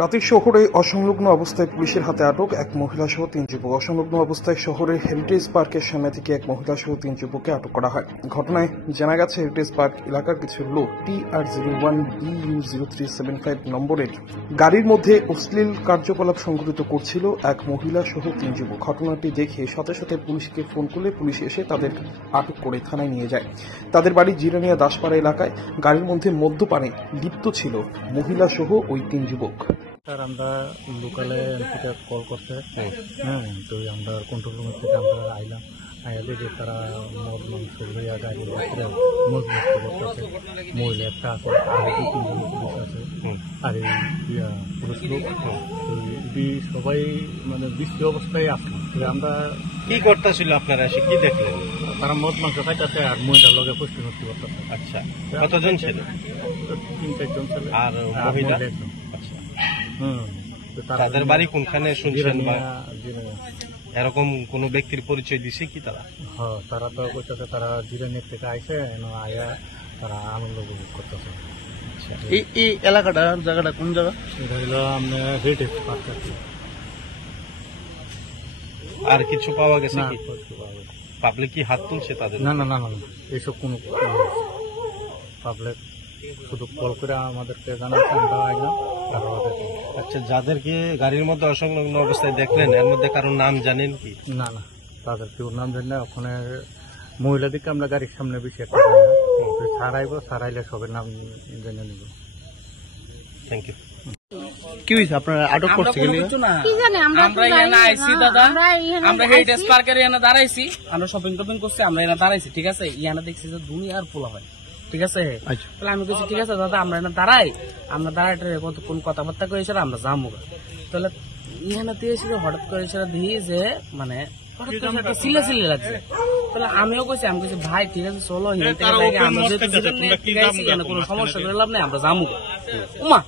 রাতে শহরে অসংলগ্ন অবস্থায় পুলিশের হাতে আটক এক মহিলা সহ 3 যুবক। অসংলগ্ন অবস্থায় শহরের হেরিটেজ পার্কের সামনে থেকে এক মহিলা সহ 3 যুবককে আটক করা হয়। ঘটনায় জানা গেছে, হেরিটেজ পার্ক এলাকার কিছু লোক TR01BU0375 নম্বরের গাড়ির মধ্যে অশ্লীল কার্যকলাপ সংঘটিত করছিল এক মহিলা সহ 3 যুবক। ঘটনাটি দেখে সাথে সাথে পুলিশকে ফোন করলে পুলিশ এসে তাদের আটক করে থানায় নিয়ে যায়। তাদের বাড়ি জিরানিয়া দাসপাড়া এলাকায়। গাড়ির মধ্যে মদ্যপানে লিপ্ত ছিল মহিলা সহ ওই 3 যুবক। স্যার, আমরা লোকালে থেকে কল করতে তো আমরা কন্ট্রোল রুমের থেকে আমরা আইলাম। আইয়া দেখি তারা মদ মাংস লইয়া গাড়ির ভিতরে মজবুত করতেছে। মহিলা একটা আছে, আর 2-3 জন পুলিশ আছে, আর এই পুরুষ লোক সবাই মানে বিশ্ব অবস্থায় আছে। আমরা কি করতেছিল আপনারা এসে কি দেখলেন? তারা মদ মাংস খাইতেছে আর মহিলার লগে পুষ্টি মুষ্টি করতেছে। আচ্ছা, কতজন ছিল? 3-4 জন ছিল। আর মহিলা? তাদের বাড়ি কোনখানে শুনছেন? এরকম কোন ব্যক্তির পরিচয় দিছে কি তারা? হ্যাঁ, তারা তো কইতেছে তারা জিরানিয়া থেকে আইসে, আয়া তারা আনন্দ উপভোগ করতেছে। এই জায়গাটা কোন জায়গা? এটা হলো আমরা হেরিটেজ পার্ক। আর কিছু পাওয়া গেছে কি? পাবলিক কি হাত তুলছে তাদের? না, এইসব কোনো পাবলিক শুধু কল করে আমাদেরকে জানাচ্ছে, আমরা আইলাম। আচ্ছা, যাদেরকে গাড়ির মধ্যে অসংলগ্ন অবস্থায় দেখলেন এর মধ্যে কারোর নাম জানেন কি? না, তাদের কেউ নাম জানি না। ওখানে মহিলাদেরকে আমরা গাড়ির সামনে বেশি একটা সারাইলে সবের নাম জেনে নিব। Thank you. কি হয়েছে আপনারা আটক করছে? আমরা এখানে আইসি দাদা, আমরা হেরিটেজ পার্কের এখানে দাঁড়াইছি, আমরা শপিং টপিং করছি, আমরা এখানে দাঁড়াইছি, ঠিক আছে। এখানে দেখছি যে দুনিয়ার পোলা হয়, ঠিক আছে। তাহলে আমি বলছি ঠিক আছে দাদা, আমরা এখানে দাঁড়াই, আমরা দাঁড়াইতে কোন কথাবার্তা করেছিল, আমরা যাবো। তাহলে এখানে এসে হঠাৎ করে দিই যে মানে সিলে লাগছে। তাহলে আমিও কইছি, আমি কইছি ভাই ঠিক আছে চলো, কোনো সমস্যা করে লাভ নেই, আমরা যাবো। উমা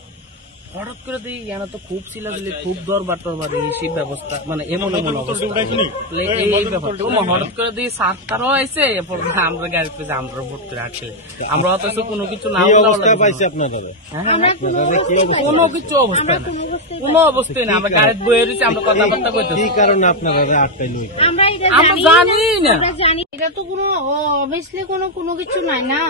হঠাৎ করে দিই এখানে তো খুব ছিলাছিলি, খুব দরবার টরবার সেই ব্যবস্থা, মানে এমন অবস্থা। এই ব্যাপারটা হঠাৎ করে দিই সাতটারও আইসে, আমরা গাড়ি পেয়েছি, আমরা ভর্তি রাখছি। আমরা অথচ কোনো কিছু না পাইছি আপনাদের কোনো কিছু অবস্থা, কোনো অবস্থায় না। আমরা গাড়ি বয়ে রয়েছি, আমরা কথাবার্তা করতে। কি কারণে আপনারা আটকাই নই? আমরা জানি না, এটা তো কোনো অবভিয়াসলি কোনো কিছু নাই না।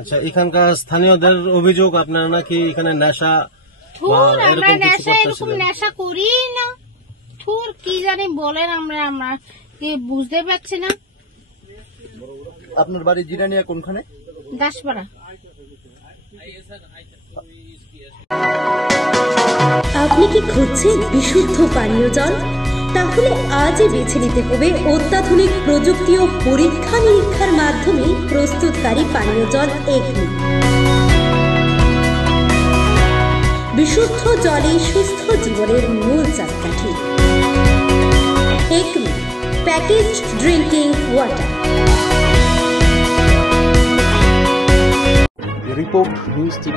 আচ্ছা, এখানকার স্থানীয়দের অভিযোগ আপনারা নাকি এখানে নেশা এরকম নেশা করি না। থুর কি জানি বলেন, আমরা কি বুঝতে পারছি না। আপনার বাড়ি জিরানিয়া কোনখানে? দাসপাড়া। আপনি কি খুঁজছেন বিশুদ্ধ পানীয় জল? তাহলে আজই বেছে নিতে হবে অত্যাধুনিক প্রযুক্তি ও পরীক্ষা নিরীক্ষার মাধ্যমে প্রস্তুতকারী পানীয় জল একমি। বিশুদ্ধ জলে সুস্থ জীবনের মূল চাকাঠি। Acme package drinking water. Report news 3।